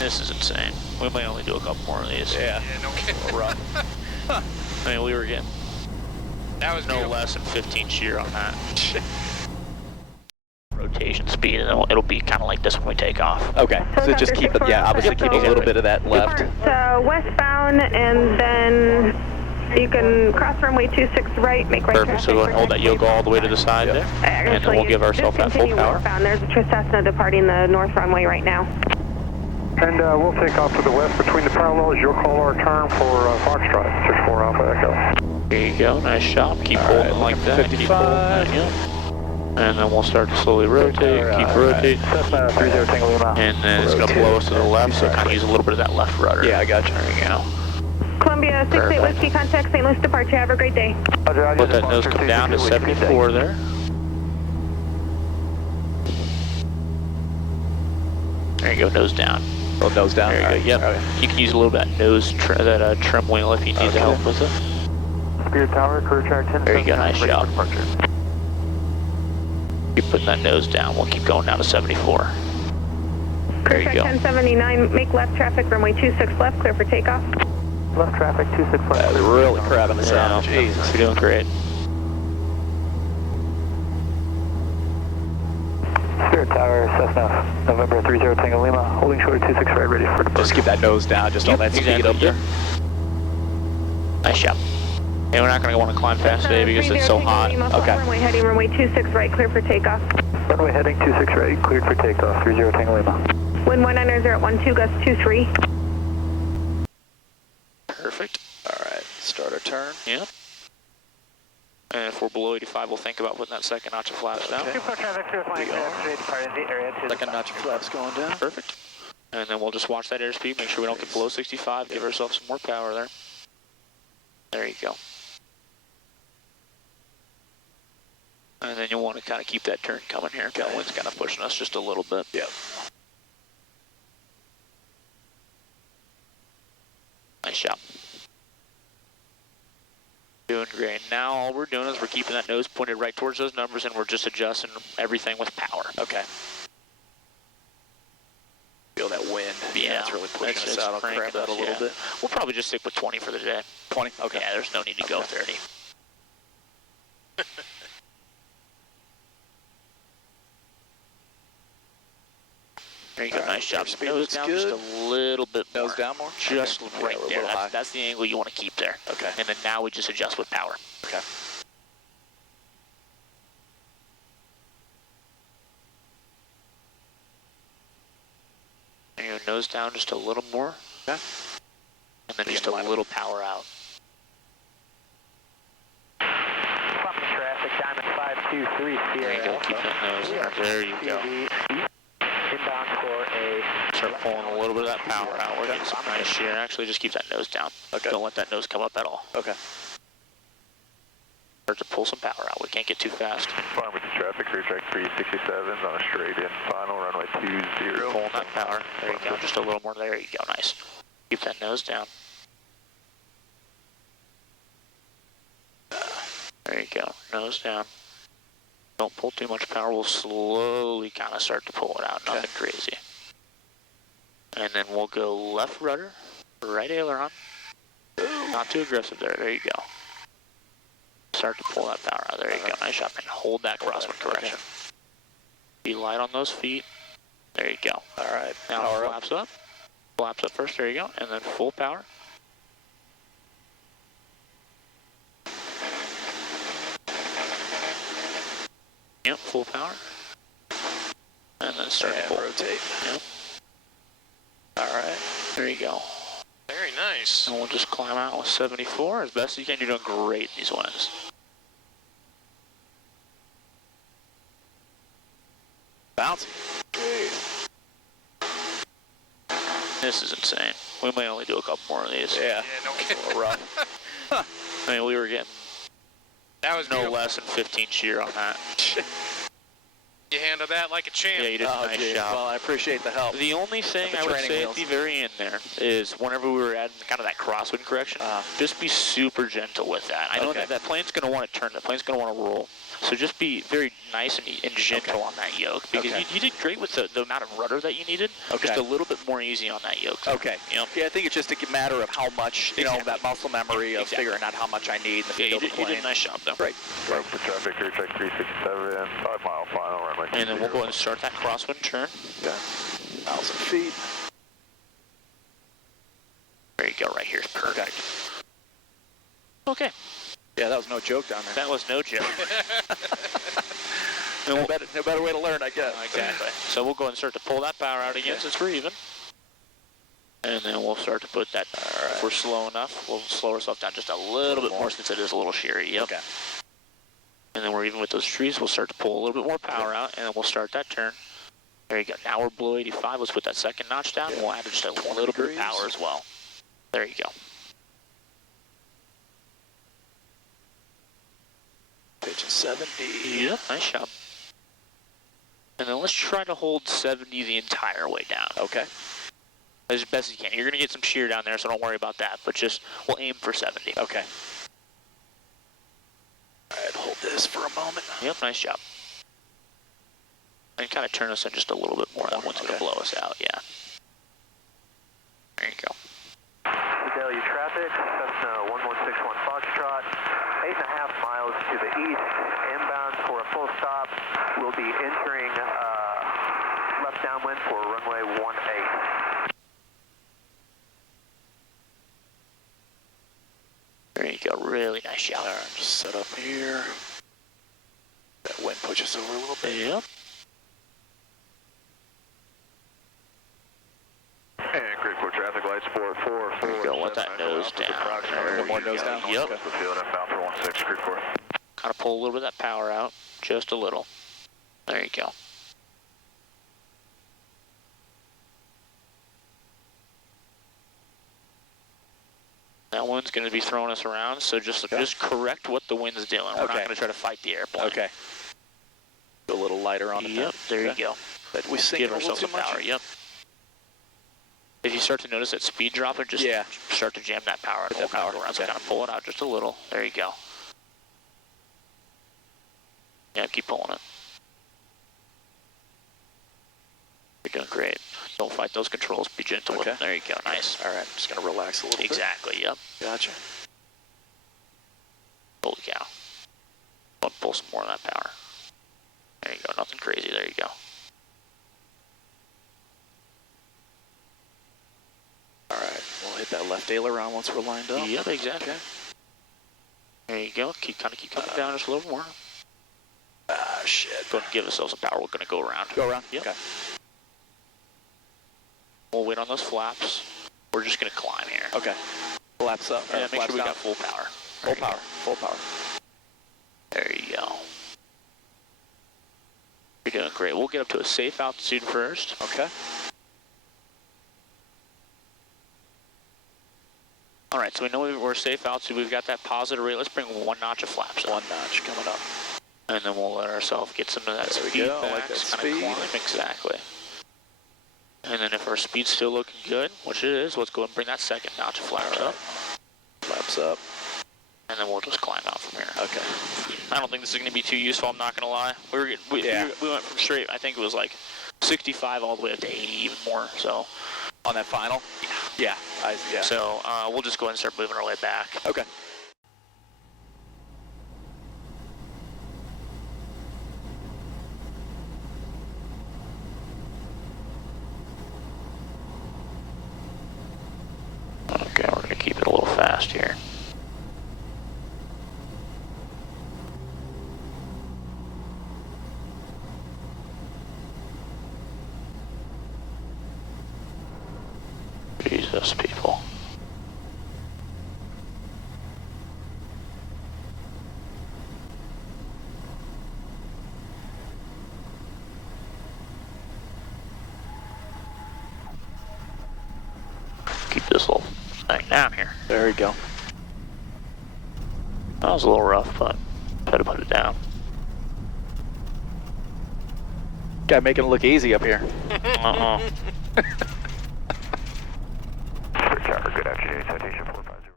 This is insane. We might only do a couple more of these. Yeah, no kidding. Rough. I mean, we were getting That was no beautiful. less than 15 shear on that. Rotation speed, and it'll be kind of like this when we take off. Okay, so just keep it, yeah, obviously keep a little bit of that left. Westbound, and then you can cross runway 26 right, make right. Perfect, so go ahead and hold that yoke all the way to the side there, and then we'll give ourselves that full power. Westbound. There's a Cessna departing the north runway right now. And we'll take off to the west between the parallels. You'll call our turn for Foxtrot, 64 Alpha Echo. There you go, nice shot. Keep holding like that. 55. Keep holding that, yeah. And then we'll start to slowly rotate, keep rotating. Cessna 30 Tango Lima. And then it's going to blow us to the left, so kind of use a little bit of that left rudder. Yeah, I got you. There you go. Columbia 68 Whiskey, contact St. Louis departure. Have a great day. Let that nose come down to 74 there. There you go, nose down. Oh, nose down. There you go, yep. Right. You can use a little bit of that nose, trim wheel if you need help with it. Spirit Tower, career track 10. There you go, nice job. Keep putting that nose down. We'll keep going down to 74. There you go. 1079, make left traffic, runway 26 left, clear for takeoff. Left traffic 26 left. They're really crabbing this out. Yeah, Jesus. you're doing great. Spirit Tower, Cessna, November 30 Tango Lima, holding short 26 right, ready for departure. Just keep that nose down, just all that speed up there. Nice job. And we're not going to want to climb fast today because it's so hot. Okay. Runway heading, runway 26 right, clear for takeoff. Runway heading 26 right, cleared for takeoff, 30 Tango Lima. Wind 190.12, gust 23. Perfect. Alright, start our turn. Yep. And if we're below 85, we'll think about putting that second notch of flaps down. Second notch of flaps going down. Perfect. And then we'll just watch that airspeed, make sure we don't get below 65, give ourselves some more power there. There you go. And then you'll want to kind of keep that turn coming here. That wind's kind of pushing us just a little bit. Yep. Nice job. Doing great. Now all we're doing is we're keeping that nose pointed right towards those numbers, and we're just adjusting everything with power. Okay. Feel that wind. Yeah, that's really pushing us out. I'll grab that a little bit. We'll probably just stick with 20 for the day. 20? Okay. Yeah, there's no need to go 30. There you go, nice job. Speed Nose looks down good. just a little bit more. Nose down more? Just okay. right Yeah, there. That's the angle you want to keep there. Okay. And then now we just adjust with power. Okay. And your nose down just a little more. Okay. And then just a little power out. Bumpy traffic, Diamond 523 There you go, keep that nose down. There you go. Inbound for a... Start pulling a little bit of that power out. We're getting some nice shear. Actually, just keep that nose down. Okay. Don't let that nose come up at all. Okay. Start to pull some power out. We can't get too fast. Farm with the traffic, career track 367 on a straight in, final runway 20. Pulling that power. There you go. Just a little more. There you go. Nice. Keep that nose down. There you go. Nose down. Don't pull too much power. We'll slowly kind of start to pull it out. Nothing crazy. And then we'll go left rudder, right aileron. Not too aggressive there. There you go. Start to pull that power out. There you go. Nice job. And hold that crosswind correction. Be light on those feet. There you go. All right. Now Power flaps up. Flaps up first. There you go. And then full power. Yep, full power. And then start to pull. Rotate. Yep. All right. There you go. Very nice. And we'll just climb out with 74 as best you can. You're doing great in these winds. Bounce. This is insane. We may only do a couple more of these. Yeah. No kidding. A little rough. I mean, we were getting That was no beautiful. less than 15 shear on that. You handled that like a champ. Yeah, you did a nice job. Well, I appreciate the help. The only thing I would say at the very end there is whenever we were adding kind of that crosswind correction, just be super gentle with that. I know that plane's going to want to turn, the plane's going to want to roll. So just be very nice and gentle on that yoke, because you did great with the amount of rudder that you needed. Just a little bit more easy on that yoke. Okay. You know? Yeah, I think it's just a matter of how much, you know, that muscle memory of figuring out how much I need in the field of you did a nice job, though. Great. Road for traffic, clear check 367, 5 mile final, runway. And then we'll go ahead and start that crosswind turn. Okay. 1,000 feet. There you go, right here is perfect. Okay. Yeah, that was no joke down there. That was no joke. No better way to learn, I guess. Exactly. So we'll go ahead and start to pull that power out again since we're even. And then we'll start to put that, if we're slow enough, we'll slow ourselves down just a little bit more since it is a little sheary. Yep. Okay. And then we're even with those trees, we'll start to pull a little bit more power out, and then we'll start that turn. There you go. Now we're below 85. Let's put that second notch down, and we'll add just a little bit of power as well. There you go. Pitch 70. Yep, nice job. And then let's try to hold 70 the entire way down. Okay. As best as you can. You're going to get some shear down there, so don't worry about that. But just, we'll aim for 70. Okay. All right, hold this for a moment. Yep, nice job. And kind of turn us in just a little bit more. That one's going to blow us out, yeah. There you go. Fidelity traffic, Cessna 1161 Foxtrot, 8.5 miles to the east, inbound for a full stop. We'll be entering left downwind for runway 18. There you go, really nice job. All right, just set up here. That wind pushes over a little bit. Yep. And grid 4 traffic lights, 444. There you go, let that nose down. One more nose down? Yep. The field inbound for 16, grid 4. Kind of pull a little bit of that power out, just a little. There you go. That one's going to be throwing us around, so just correct what the wind's doing. We're not going to try to fight the airplane. Okay. Go a little lighter on it. Yep, there you go. But we sink Give a little ourselves too some power, much. yep. If you start to notice that speed dropping, just start to jam that power. That power. Around, so kind of pull it out just a little. There you go. Yeah, keep pulling it. You're doing great. Don't fight those controls. Be gentle with them. There you go. Nice. All right, I'm just going to relax a little bit. Exactly, yep. Gotcha. Holy cow. I'll pull some more of that power. There you go. Nothing crazy. There you go. All right, we'll hit that left aileron once we're lined up. Yep, exactly. Okay. There you go. Keep coming down just a little more. Ah, shit. Go ahead and give ourselves some power. We're going to go around. Go around? Yep. Okay. We'll wait on those flaps. We're just going to climb here. Okay. Flaps up. Yeah, make flaps sure we down. got full power. Full power. Full power. There you go. You're doing great. We'll get up to a safe altitude first. Okay. All right, so we know we're safe altitude. We've got that positive rate. Let's bring one notch of flaps up. One notch coming up. And then we'll let ourselves get some of that There we speed go. back. Like that Kind of speed. climb. Exactly. And then if our speed's still looking good, which it is, let's go and bring that second notch of flaps up. Flaps up. And then we'll just climb out from here. Okay. I don't think this is going to be too useful, I'm not going to lie. We went from straight, I think it was like 65 all the way up to 80 even more, so. On that final? Yeah. Yeah. So we'll just go ahead and start moving our way back. Okay. Okay, we're going to keep it a little fast here. Jesus, people. Keep this little thing down here. There we go. That was a little rough, but had to put it down. Guy making it look easy up here. Uh-uh.